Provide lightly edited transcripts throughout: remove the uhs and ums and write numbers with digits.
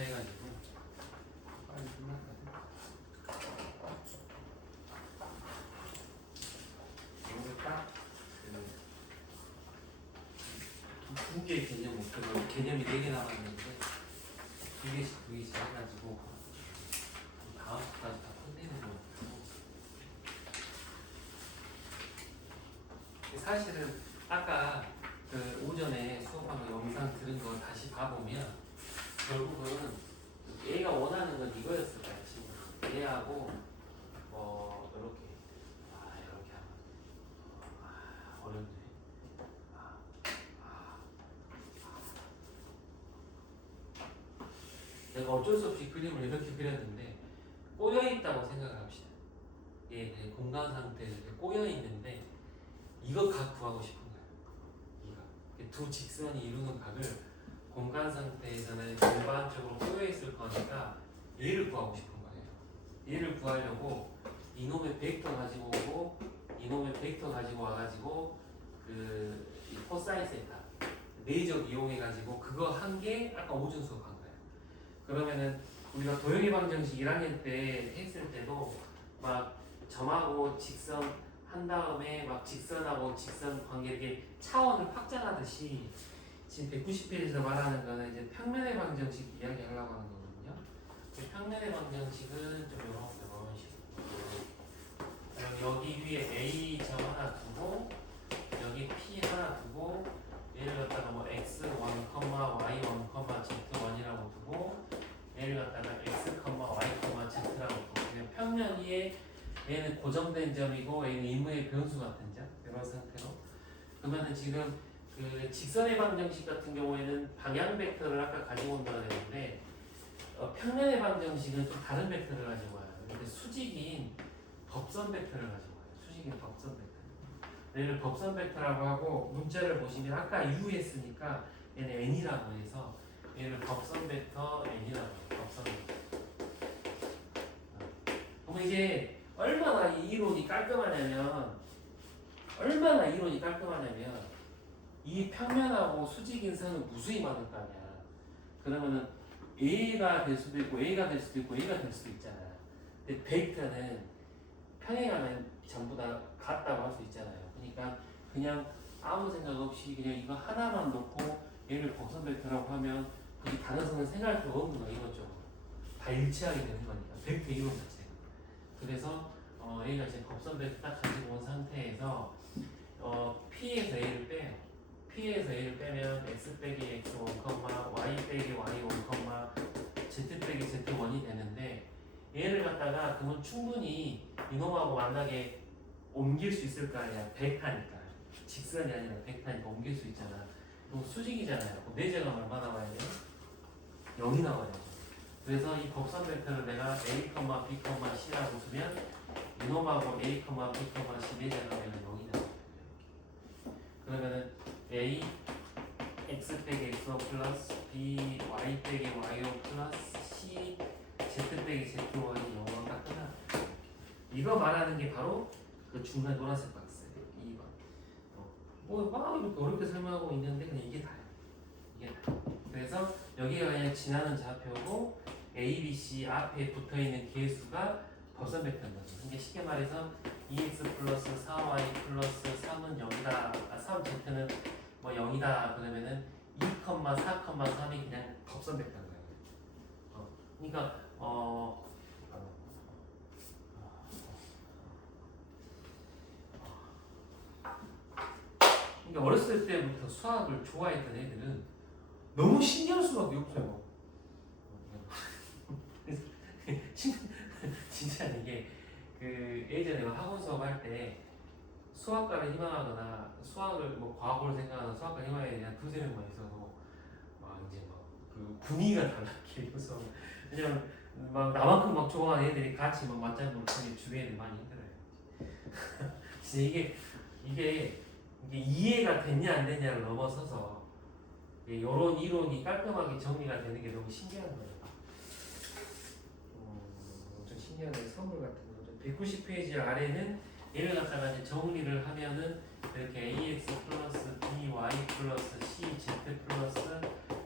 해가지고 빨리 끝났거든. 이거 딱두 개의 개념 목표로 개념이 4개 남았는데 2개씩 해가지고 다음 주까지 다 끝내는 거 같고. 사실은 아까 그 오전에 수업한 거 영상 들은 거 다시 봐보면 결국은 얘가 원하는 건 이거였을 거야. 지금 얘하고 이렇게 이렇게 하면 어렵네. 내가 어쩔 수 없이 그림을 이렇게 그렸는데 꼬여 있다고 생각을 합시다. 얘 공간 상태에서 이렇게 꼬여 있는데 이거 각 구하고 싶은 거야. 이거 두 직선이 이루는 각을 공간 상태에서는 일반적으로 꼬여 있을 거니까 얘를 구하고 싶은 거예요. 얘를 구하려고 이놈의 벡터 가지고 오고 이놈의 벡터 가지고 와가지고 이 코사인 세타 내적 이용해 가지고 그거 한 개 아까 오준 수업 한 거야. 그러면은 우리가 도형의 방정식 1학년 때 했을 때도 막 점하고 직선 한 다음에 막 직선하고 직선 관계 이렇게 차원을 확장하듯이 지금 190페이지에서 말하는 거는 이제 평면의 방정식 이야기 하려고 하는 거거든요. 평면의 방정식은 좀 이런 식으로 여기 위에 A 점 하나 두고 여기 P 하나 두고 얘를 갖다가 뭐 x1, y1, z1이라고 두고 얘를 갖다가 x, y, z라고 두고 그냥 평면 위에 얘는 고정된 점이고 얘는 임의의 변수 같은 점 이런 상태로. 그러면은 지금 그 직선의 방정식 같은 경우에는 방향 벡터를 아까 가지고 온다고 했는데 평면의 방정식은 좀 다른 벡터를 가지고 와요. 근데 수직인 법선 벡터를 가지고 와요. 수직인 법선 벡터. 얘를 법선 벡터라고 하고 문자를 보시면 아까 U 했으니까 얘는 N이라고 해서 얘를 법선 벡터 N이라고 해요. 법선 벡터. 그럼 이제 얼마나 이 이론이 깔끔하냐면 이 평면하고 수직인 선은 무수히 많을 거 아니야. 그러면은 A가 될 수도 있고 A가 될 수도 있고 A가 될 수도 있잖아. 근데 벡터는 평행하면 전부 다 같다고 할 수 있잖아요. 그러니까 그냥 아무 생각 없이 그냥 이거 하나만 놓고 얘를 법선 벡터라고 하면 그 다른 선은 생각할 필요가 없는 거야. 이거죠. 다 일치하게 되는 거니까 벡터 이론 자체가. 그래서 얘가 이제 법선 벡터 딱 가지고 온 상태에서 P에서 A를 빼요. P에서 A를 빼면 x 빼기 x1, y 빼기 y1, z 빼기 z1이 되는데 얘를 갖다가 그러면 충분히 이놈하고 만나게 옮길 수 있을 거 아니야. 벡터니까. 직선이 아니라 벡터니까 옮길 수 있잖아. 그럼 수직이잖아요. 그럼 내제가 얼마 나와야 돼요? 0이 나와야 돼요. 그래서 이 법선 벡터를 내가 A, B, C라고 쓰면 이놈하고 A, B, C 내제가 되면 0이 나와요. 그러면은 A x 빼기 x5 플러스 b y 빼기 y5 플러스 c z 빼기 z5이 0으로 딱 끝나. 이거 말하는 게 바로 그 중간 노란색 박스 2번. 막 이렇게 어렵게 설명하고 있는데 그냥 이게 다야. 이게 다. 그래서 여기가 그냥 지나는 좌표고 A, B, C 앞에 붙어 있는 개수가 법선 벡터인 거죠. 이게 쉽게 말해서 2x 플러스 4y 플러스 3은 0이다. 3z는 뭐 0이다. 그러면은 2, 4, 3이 그냥 법선 벡터인 거예요. 그러니까 그러니까 어렸을 때부터 수학을 좋아했던 애들은 너무 신기할 수밖에 없어요. 진짜 이게 그 예전에 학원 수업할 때 수학과를 희망하거나 수학을 뭐 과학을 생각하는 수학과 희망에 대한 두세 명만 있어도 막 이제 막 그 분위기가 달라지고 서 왜냐면 막 나만큼 막 좋아하는 애들이 같이 막 맞장구를 치는 주변 애들 많이 힘들어요. 진짜 이게 이해가 됐냐 안 됐냐를 넘어서서 이런 이론이 깔끔하게 정리가 되는 게 너무 신기한 거예요. 좀 신기한 게 선물 같은 거죠. 190페이지 아래는 얘를 갖다가 이제 정리를 하면은 이렇게 ax 플러스 by 플러스 c z 플러스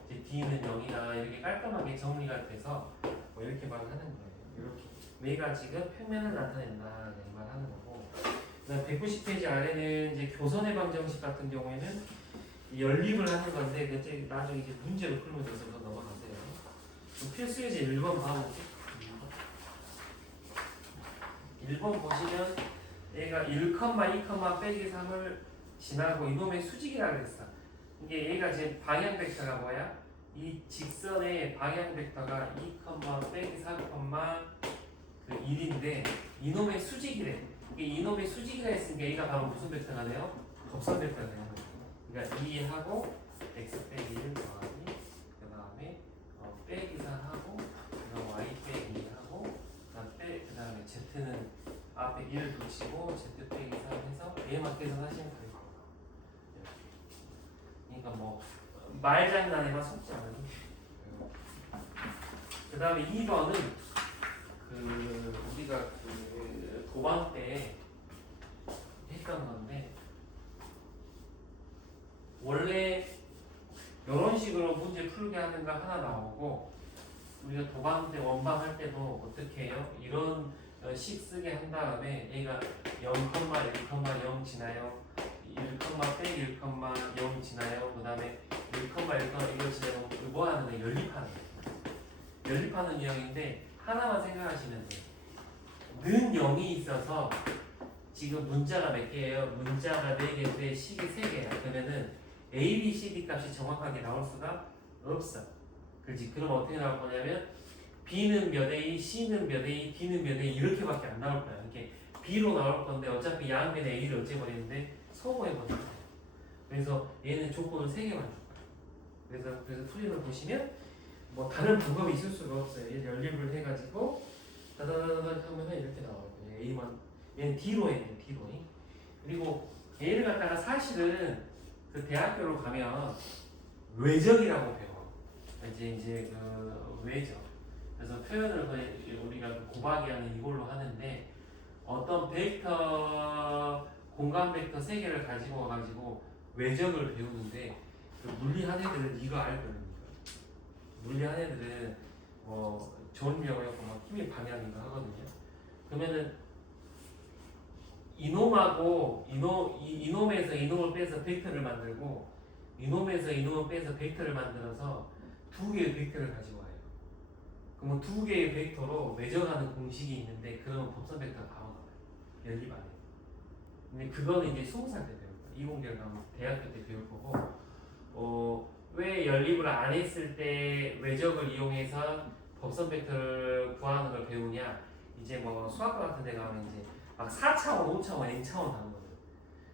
이제 d는 0이다 이렇게 이게 깔끔하게 정리가 돼서 뭐 이렇게 말을 하는 거예요. 이렇게 얘가 지금 평면을 나타낸다 이 말 하는 거고. 그다음 190페이지 아래는 이제 교선의 방정식 같은 경우에는 이 연립을 하는 건데 그때 나중에 이제 문제로 풀면 돼서 넘어가세요. 필수 예제 1번 봐볼게. 1번 보시면 얘가 1, 2, 빼기 3을 지나고 이놈의 수직이라 그랬어. 이게 얘가 지금 방향 벡터가 뭐야? 이 직선의 방향 벡터가 2, 빼기 4, 1인데 이놈의 수직이래. 이게 이놈의 수직이라 했으니까 얘가 바로 무슨 벡터가 돼요? 접선 벡터가 되는 거예요. 그러니까 2하고 x 빼기 1 더하기 그 다음에 빼기 4하고 그 다음 y 빼기 2하고 그 다음에 z는 앞에 1을 붙이고 z 빼기 3 해서 A에 맞게 해서 하시면 될 거예요. 그러니까 뭐 말장난에만 속지 않으니. 그 다음에 2번은 우리가 도방 때 했던 건데 원래 이런 식으로 문제 풀게 하는 거 하나 나오고 우리가 도방 때 원방 할 때도 어떻게 해요? 이런 식 쓰게 한 다음에 얘가 0, 1,0 지나요. 1, 빼기 1,0 지나요. 그 다음에 1, 1, 이거 지나요. 뭐 하는 거예요? 연립하는 유형인데 하나만 생각하시면 돼요. 는 0이 있어서 지금 문자가 몇 개예요? 문자가 4개인데 식이 3개야. 그러면은 A, B, C, D 값이 정확하게 나올 수가 없어. 그렇지? 그럼 어떻게 나올 거냐면 B는 몇 A, C는 몇 A, D는 몇 A 이렇게밖에 안 나올 거야. 이렇게 B로 나올 건데 어차피 양변에 A를 어째버리는데 소모해버릴 거야. 그래서 얘는 조건을 3개만 줄 거야. 그래서 풀이를 보시면 뭐 다른 방법이 있을 수가 없어요. 얘 연립을 해가지고 다다다다 하면은 이렇게 나와요. A만 얘는 D로 해야 돼요. D로. 그리고 얘를 갖다가 사실은 그 대학교로 가면 외적이라고 배워. 이제 그 외적. 그래서 표현을 우리가 곱하기 하는 이걸로 하는데 어떤 벡터 공간 벡터 3개를 가지고 와가지고 외적을 배우는데 그 물리한 애들은 이거 알거든요. 물리한 애들은 뭐 좋은 경우였고 막 힘의 방향인가 하거든요. 그러면은 이놈하고 이놈에서 이놈을 빼서 벡터를 만들고 이놈에서 이놈을 빼서 벡터를 만들어서 2개의 벡터를 가지고 와요. 그러면 2개의 벡터로 매정하는 공식이 있는데 그러면 법선 벡터가 바로 나와요. 연립 안 해요. 근데 그거는 이제 20살 때 배울 거예요. 이공계를 가면 대학교 때 배울 거고 왜 연립을 안 했을 때 외적을 이용해서 법선 벡터를 구하는 걸 배우냐? 이제 뭐 수학과 같은 데 가면 이제 막 4차원, 5차원, n차원 하는 거예요.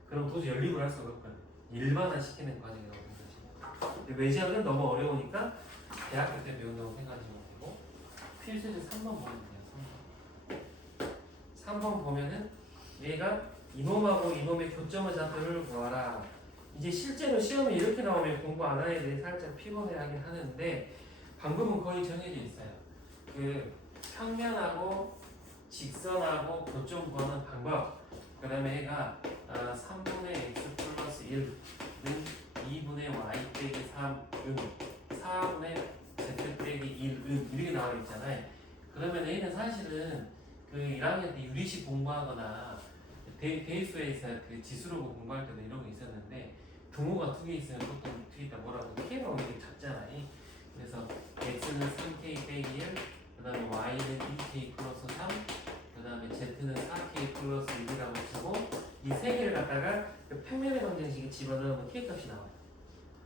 그럼 도저히 연립을 할 수가 없거든요. 일반화 시키는 과정이라고 생각하시면 돼요. 외적은 너무 어려우니까 대학교 때 배운다고 생각하시면 되고 필수제 3번 보면 돼요. 3번 보면은 얘가 이놈하고 이놈의 교점의 좌표를 구하라. 이제 실제로 시험에 이렇게 나오면 공부 안 하는 애들이 살짝 피곤해하긴 하는데 방법은 거의 정해져 있어요. 그 평면하고 직선하고 교점 구하는 방법. 그 다음에 얘가 3분의 x 플러스 1은 2분의 y 빼기 3은 4분의 z 빼기 1은 이렇게 나와 있잖아요. 그러면 얘는 사실은 그 1학년 때 유리식 공부하거나 대수에서 그 지수로 공부할 때도 이런 거 있었는데 등호가 2개 있으면 보통 뒤에 있다 뭐라고 K가 이렇게 작잖아요. 그래서 X는 3K 빼기 1, 그 다음에 Y는 2K 플러스 3, 그 다음에 Z는 4K 플러스 1이라고 치고 이 세 개를 갖다가 그 평면의 방정식에 집어넣으면 K 값이 나와요.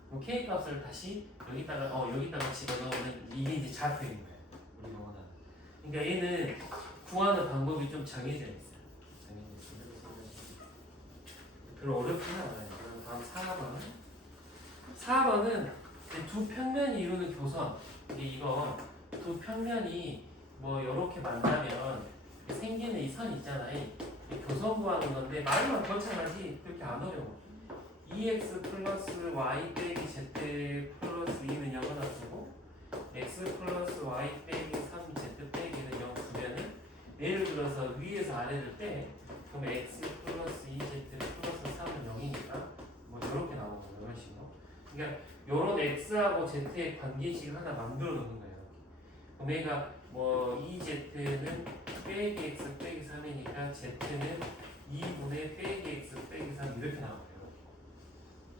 그럼 K 값을 다시 여기다가 집어넣으면 이게 이제 좌표인 거예요. 우리가 원하는. 그러니까 얘는 구하는 방법이 좀 정해져 있어요. 별로 어렵지는 않아요. 다음 4번은 두 평면이 이루는 교선. 이거 두 평면이 뭐 이렇게 만나면 생기는 이 선 있잖아요. 교선 구하는 건데 말만 거창하지 그렇게 안 어려워. 2x 플러스 y 빼기 z 플러스 2는 0은 없고 x 플러스 y 빼기 3z 빼기는 0 두면은 예를 들어서 위에서 아래를 빼 그러면 x 플러스 2z 플러스 3은 0이니까 뭐 저렇게 나오는 거예요. 이런 식으로. 그러니까 요런 x하고 z의 관계식을 하나 만들어 놓는 거예요. 그럼 얘가 뭐 2z는 빼기 x 빼기 3이니까 z는 2분의 빼기 x 빼기 3 이렇게 나와요.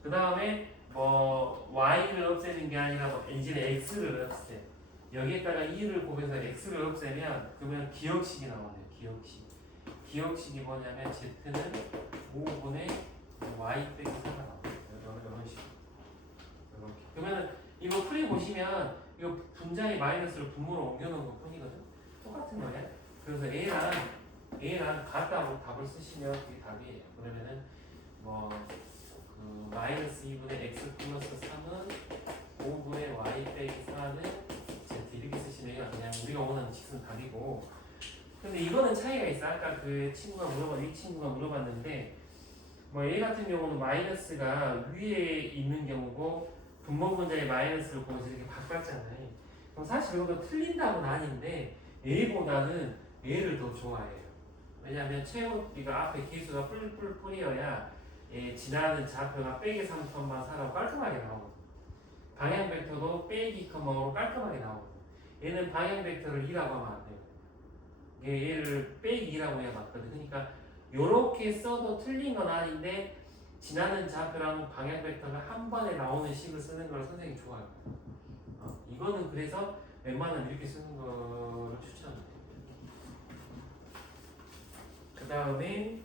그 다음에 뭐 y를 없애는 게 아니라 뭐 이제는 x를 없애. 여기에다가 2를 곱해서 x를 없애면 그러면 기억식이 나오네요. 기억식이 뭐냐면 z는 5분의 y 빼기 4가 나와요. 이런 식으로. 이렇게. 그러면 이거 풀이 보시면 이거 분자의 마이너스를 분모로 옮겨놓은 것 뿐이거든. 똑같은 거야. 그래서 A랑 같다고 답을 쓰시면 그게 답이에요. 그러면은 뭐 그 마이너스 2분의 x 플러스 3은 5분의 y 빼기 4는 z 이렇게 쓰시면 그냥 우리가 원하는 직선 답이고. 근데 이거는 차이가 있어. 아까 이 친구가 물어봤는데 뭐 얘 같은 경우는 마이너스가 위에 있는 경우고 분모 분자의 마이너스를 보면서 이렇게 바꿨잖아요. 그럼 사실 이것도 틀린다고는 아닌데 A보다는 A를 더 좋아해요. 왜냐하면 최후가 앞에 기수가 뿔뿔뿔이어야 지나는 좌표가 빼기 3컴마 4라고 깔끔하게 나오거든. 방향 벡터도 빼기 2컴마로 깔끔하게 나오거든. 얘는 방향 벡터를 2라고 하면 안 돼요. 얘를 빼기 2라고 해야 맞거든. 그러니까 요렇게 써도 틀린 건 아닌데 지나는 좌표랑 방향 벡터가 한 번에 나오는 식을 쓰는 걸 선생님이 좋아해요. 이거는 그래서 웬만하면 이렇게 쓰는 거를 추천해요. 그 다음에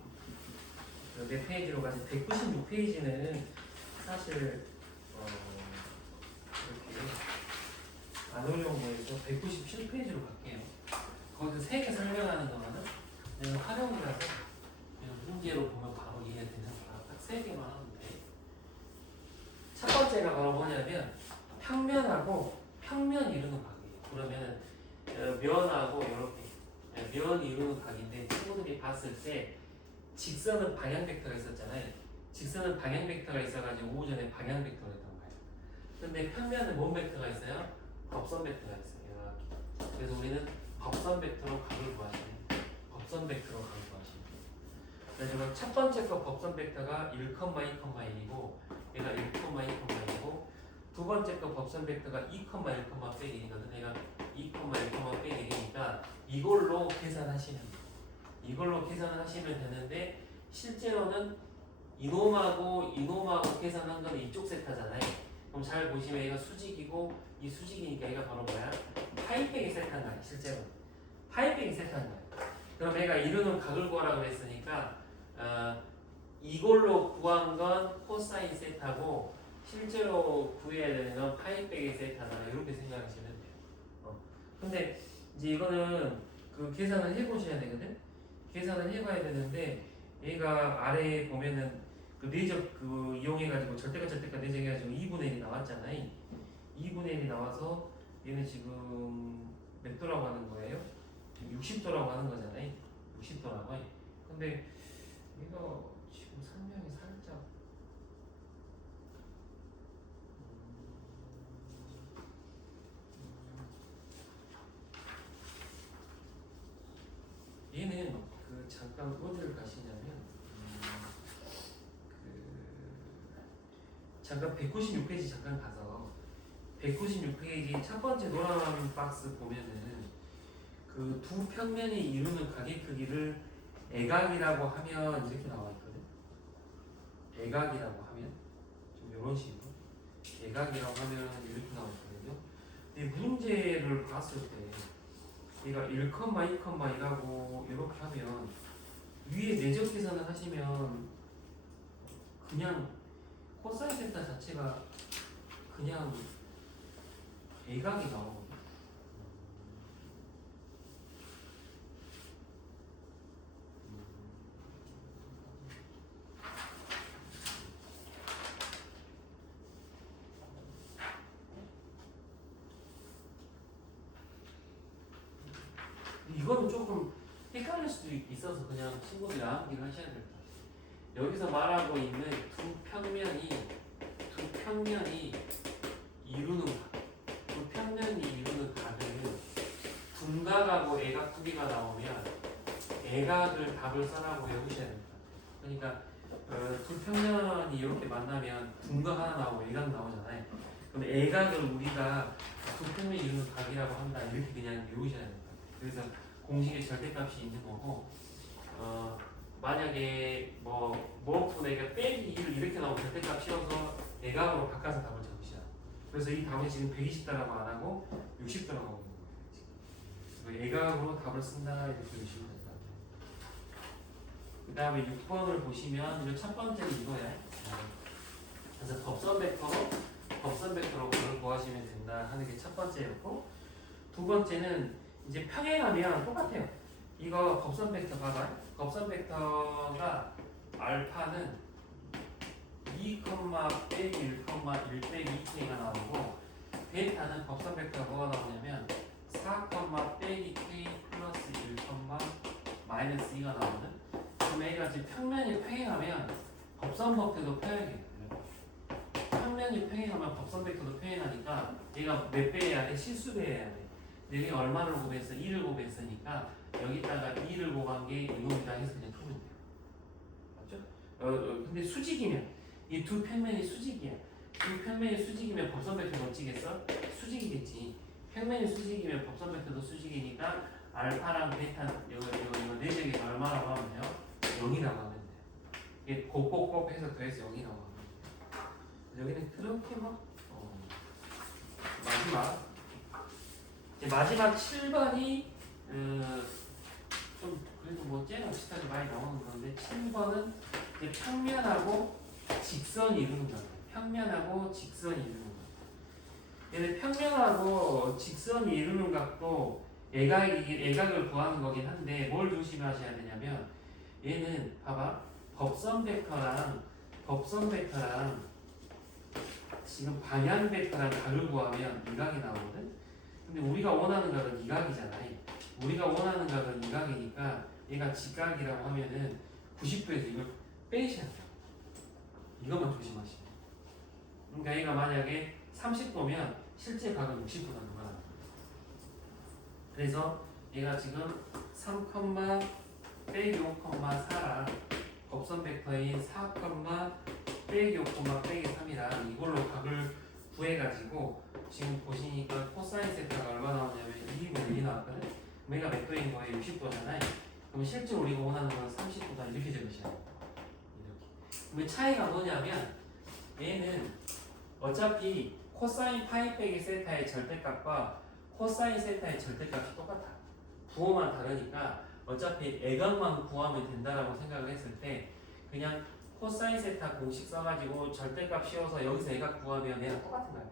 몇 페이지로 가지? 196페이지는 사실 이렇게 안 어려운 거에서 197페이지로 갈게요. 거기서 3개 설명하는 동안은 활용이라서 문제로 보면 바로 이해되는 거라 딱 3개만 하면 돼. 첫 번째가 바로 뭐냐면 평면하고 평면 이루는 각이에요. 그러면 면하고 이렇게 면 이루는 각인데 친구들이 봤을 때 직선은 방향 벡터가 있었잖아요. 직선은 방향 벡터가 있어가지고 오전에 방향 벡터가 있던 거예요. 근데 평면은 뭔 벡터가 있어요? 법선 벡터가 있어요. 이렇게. 그래서 우리는 법선 벡터로 각을 구하시면 법선 벡터로 각을 구하시면 그래서 첫 번째 거 법선 벡터가 1, 2,1이고 얘가 1, 2,1이고 두 번째 거 법선 벡터가 2, 1, 빼기1이거든. 얘가 2, 1, 빼기 1이니까 이걸로 계산하시면 돼요. 이걸로 계산하시면 되는데 실제로는 이놈하고 계산한 거는 이쪽 세타잖아요. 그럼 잘 보시면 얘가 수직이고 이 수직이니까 얘가 바로 뭐야? 파이 빼기 세타인 거야. 실제로 파이 빼기 세타인 거야. 그럼 얘가 이루는 각을 구하라고 했으니까 이걸로 구한 건 코사인 세타고 실제로 구해야 되는 건 파이 빼기 세타다. 이렇게 생각하시면 돼요. 근데 이제 이거는 그 계산을 해보셔야 되거든. 계산을 해봐야 되는데 얘가 아래에 보면은 그 내적 그 이용해가지고 절대값 내적해가지고 2분의 1이 나왔잖아요. 2분의 1이 나와서 얘는 지금 몇 도라고 하는 거예요? 60도라고 하는 거잖아요. 60도라고. 근데 이거 지금 설명이 살짝 얘는 그 잠깐 어디를 가시냐면 잠깐 196페이지 잠깐 가서 196페이지 첫 번째 노란 박스 보면은 그 두 평면이 이루는 각의 크기를 애각이라고 하면 이렇게 나와 있거든. 애각이라고 하면 좀 이런 식으로 애각이라고 하면 이렇게 나와 있거든요. 근데 문제를 봤을 때 얘가 1, 2,1하고 이렇게 하면 위에 내적 계산을 하시면 그냥 코사인 세타 자체가 그냥 애각이 나오거든요. 이거는 조금 헷갈릴 수도 있어서 그냥 친구들이 암기를 하셔야 될 것 같아요. 여기서 말하고 있는 두 평면이 이루는 각, 두 평면이 이루는 각을 분각하고 애각 두 개가 나오면 애각을 답을 써라고 외우셔야 됩니다. 그러니까 두 평면이 이렇게 만나면 분각 하나 나오고 애각 나오잖아요. 애각을 우리가 두 평면이 이루는 각이라고 한다 이렇게 그냥 외우셔야 됩니다. 그래서 공식의 절대값이 있는 거고 만약에 뭐분에게 빼기 2를 이렇게 나오면 절대값 씌워서 애각으로 바꿔서 답을 적으셔. 그래서 이 답은 지금 120도라고 안 하고 60도라고 하고 있는 거예요. 지금. 애각으로 답을 쓴다 이렇게 보시면 될 것 같아요. 그 다음에 6번을 보시면 이제 첫 번째는 이거야. 그래서 법선 벡터로 그걸 구하시면 된다 하는 게 첫 번째였고, 두 번째는 이제 평행하면 똑같아요. 이거 법선 벡터 봐봐. 법선 벡터가 알파는 2, 빼기 1, 1 빼기 2k가 나오고, 베타는 법선 벡터가 뭐가 나오냐면 4, 빼기 k 플러스 1, 마이너스 2가 나오거든. 그럼 얘가 지금 평면이 평행하면 법선 벡터도 평행해요. 평면이 평행하면 법선 벡터도 평행하니까 얘가 몇 배 해야 돼? 실수배 해야 돼. 얘가 얼마를 곱했어? 2를 곱했으니까 여기다가 2를 곱한 게 이겁니다 해서 그냥 풀면 돼요. 맞죠? 근데 수직이면 이 두 평면이 수직이야. 두 평면이 수직이면 법선 벡터가 어찌겠어? 수직이겠지. 평면이 수직이면 법선 벡터도 수직이니까 알파랑 베타 이거 내적이 얼마라고 하면요? 0이라고 하면 돼요. 이게 꼭꼭꼭 해서 더해서 0이라고 하면 돼요. 여기는 그렇게 마지막 7번이 좀 그래도 쟤랑 비슷하게 많이 나오는 건데, 7번은 이제 평면하고 직선이 이루는 거예요. 평면하고 직선이 이루는 거예요. 얘는 평면하고 직선이 이루는 각도 애각을 구하는 거긴 한데, 뭘 조심하셔야 되냐면 얘는 봐봐, 법선 벡터랑 지금 방향 벡터랑 각을 구하면 이 각이 나오거든. 근데 우리가 원하는 각은 이 각이잖아요. 우리가 원하는 각은 이 각이니까 얘가 직각이라고 하면은 90도에서 이걸 빼셔야 돼요. 이것만 조심하시면. 그러니까 얘가 만약에 30도면 실제 각은 60도라는 거야. 그래서 얘가 지금 3, 빼기 5,4랑 법선 벡터인 4, 빼기 5, 빼기 3이랑 이걸로 각을 구해가지고 지금 보시니까 코사인 세타가 얼마 나오냐면 2분의 1이 나왔거든. 얘가 몇 도인 거예요? 60도잖아요. 그럼 실제 우리가 원하는 건 30도다 이렇게 적으셔야 돼요. 이렇게. 그럼 차이가 뭐냐면 얘는 어차피 코사인 파이 빼기 세타의 절대값과 코사인 세타의 절대값이 똑같아. 부호만 다르니까 어차피 애각만 구하면 된다라고 생각을 했을 때 그냥 코사인 세타 공식 써가지고 절대값 씌워서 여기서 애각 구하면 얘랑 똑같은 거야.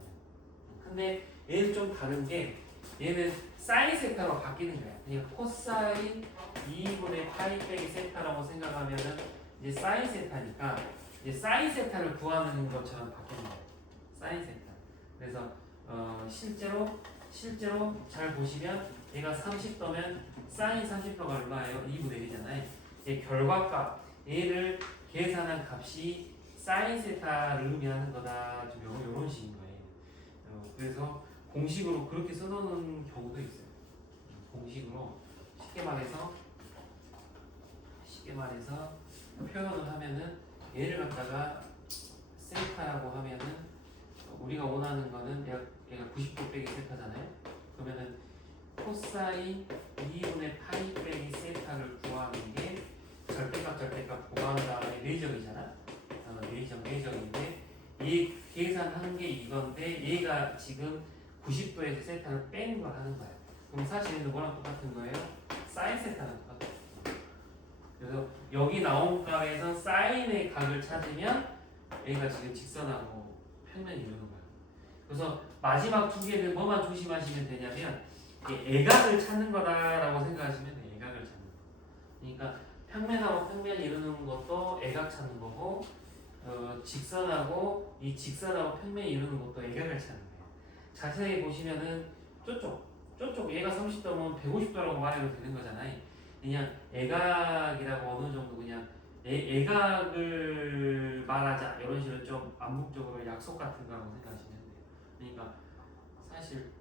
근데 얘는 좀 다른 게 얘는 사인 세타로 바뀌는 거야. 그냥 코사인 2분의 파이 빼기 세타라고 생각하면은 이제 사인 세타니까 이제 사인 세타를 구하는 것처럼 바뀌는 거야. 사인 세타. 그래서 실제로 잘 보시면 얘가 30도면 사인 30도가 얼마예요? 2분의 1이잖아요. 얘 결과값 얘를 계산한 값이 사인 세타를 의미하는 거다. 좀 요런 식인 거예요. 그래서 공식으로 그렇게 써놓는 경우도 있어요. 공식으로 쉽게 말해서 표현을 하면은 얘를 갖다가 세타라고 하면은 우리가 원하는 거는 얘가 90도 빼기 세타잖아요. 그러면은 코사인 2분의 파이 빼기 세타를 구하는 게 절대값 구한 다음에 내적이잖아. 내적인데 이 계산한 게 이건데 얘가 지금 90도에서 세타를 빼는 걸 하는 거야. 그럼 사실 얘는 뭐랑 똑같은 거예요? 사인 세타랑 똑같아요. 그래서 여기 나온 값에서 사인의 각을 찾으면 얘가 지금 직선하고 평면이 이루는 거야. 그래서 마지막 두 개는 뭐만 조심하시면 되냐면 애각을 찾는 거다라고 생각하시면 돼요. 애각을 찾는 거. 그러니까 평면하고 평면이 이루는 것도 애각 찾는 거고, 직선하고 평면이 이루는 것도 애각을 찾는 거예요. 자세히 보시면은 저쪽 얘가 30도면 150도라고 말해도 되는 거잖아요. 그냥 애각이라고 어느 정도 그냥 애각을 말하자 이런 식으로 좀 암묵적으로 약속 같은 거라고 생각하시면 돼요. 그러니까 사실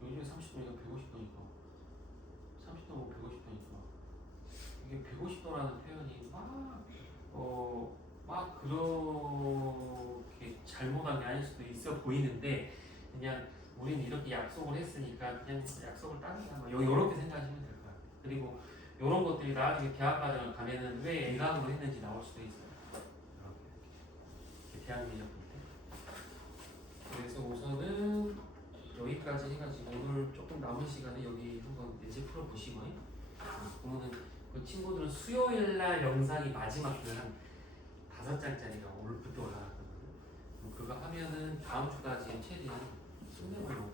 요즘에 30도니까 150도니까 30도고 150도니까 이게 150도라는 표현이 막 그런 관계 아닐 수도 있어 보이는데 그냥 우리는 이렇게 약속을 했으니까 그냥 약속을 따르자 뭐 이렇게 생각하시면 될 것 같아요. 그리고 이런 것들이 나중에 대학 과정을 가면은 왜 A각으로 했는지 나올 수도 있어요. 이렇게 대학 미적 볼 때. 그래서 우선은 여기까지 해가지고 오늘 조금 남은 시간에 여기 한번 예제 풀어보시고 그러면은 그 친구들은 수요일 날 영상이 마지막 한 5장짜리가 오늘부터 올라갔거든요. 그거 하면은 다음 주까지 최대한 끝내보려고